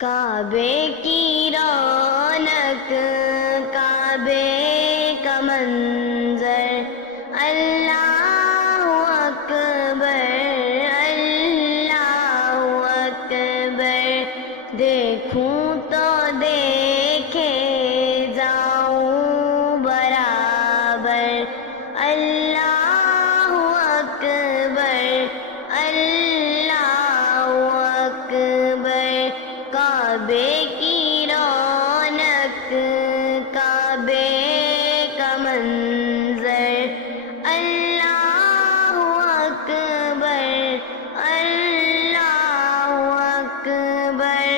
کعبے کی رونق، کعبے کا منظر، اللہ اکبر اللہ اکبر، دیکھوں تو دیکھے جاؤں برابر، اللہ اکبر اللہ اکبر، کعبے کی رونق، کعبے کا منظر، اللہ اکبر اللہ اکبر،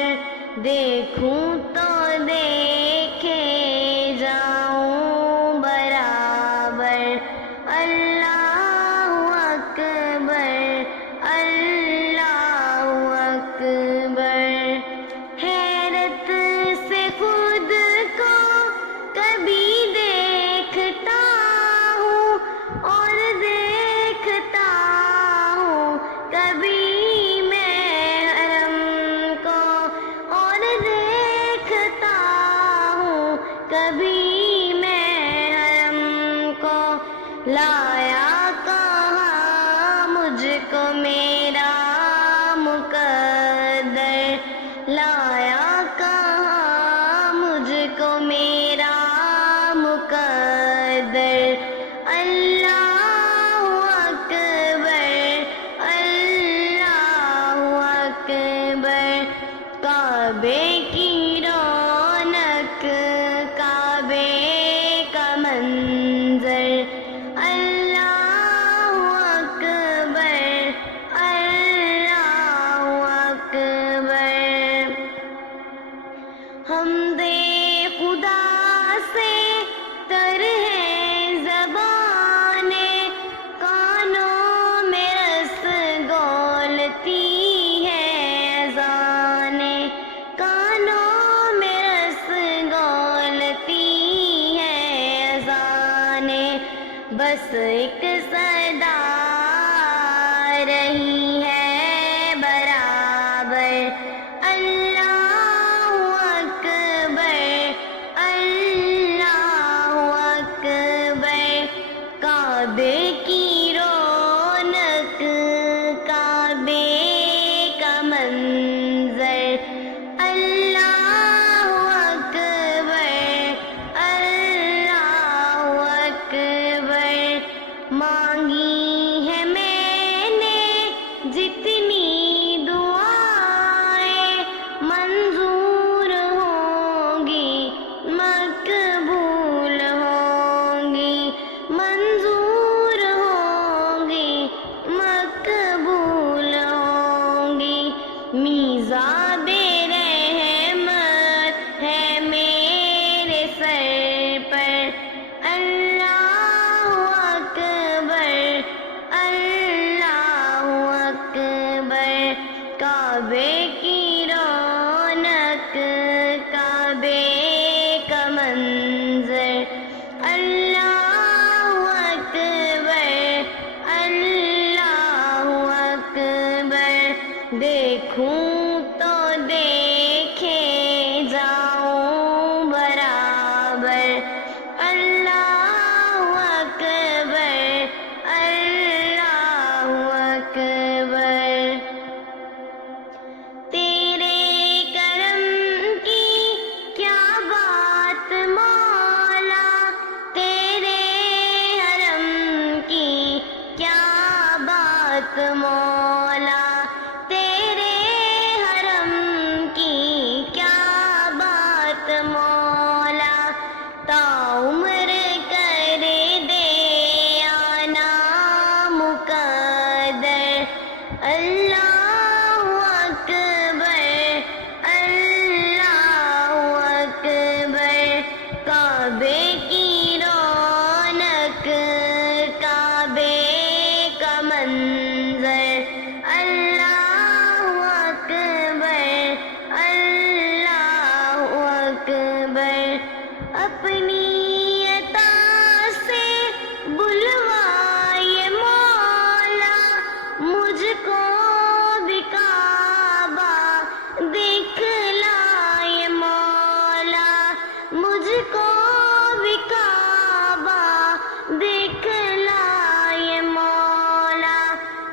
دیکھوں تو دیکھے جاؤں برابر، اللہ اکبر اللہ اکبر، حیرت سے خود کو کبھی دیکھتا ہوں اور دیکھتا ہوں کبھی میں حرم کو، اور دیکھتا ہوں کبھی میں حرم کو، لایا کہاں مجھ کو میرا مقدر، لایا کہاں مجھ کو میرا مقدر، اللہ اکبر اللہ اکبر، کعبے کی رونق، کعبے کا منظر، اللہ اکبر اللہ اکبر، حمد خدا سے تر ہے زبانیں، کانوں میں رس گولتی ہے اذانیں، کانوں میں رس گولتی ہے اذانیں، بس ایک صدا رہی ہے برابر، اللہ اکبر اللہ اکبر، کعبے کی رونق، کعبے کا منظر، اللہ اکبر اللہ اکبر، مانگی ہے میں نے جتنی دعائیں، منظور ہوں گی مقبول ہوں گی، منظور ہوں گی مقبول ہوں گی، میزاب رحمت ہے میرے سر پر، اللہ اکبر اللہ اکبر، کعبے کی رونق، کعبے کا منظر، اللہ اکبر اللہ اکبر، دیکھوں تو دیکھوں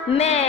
میں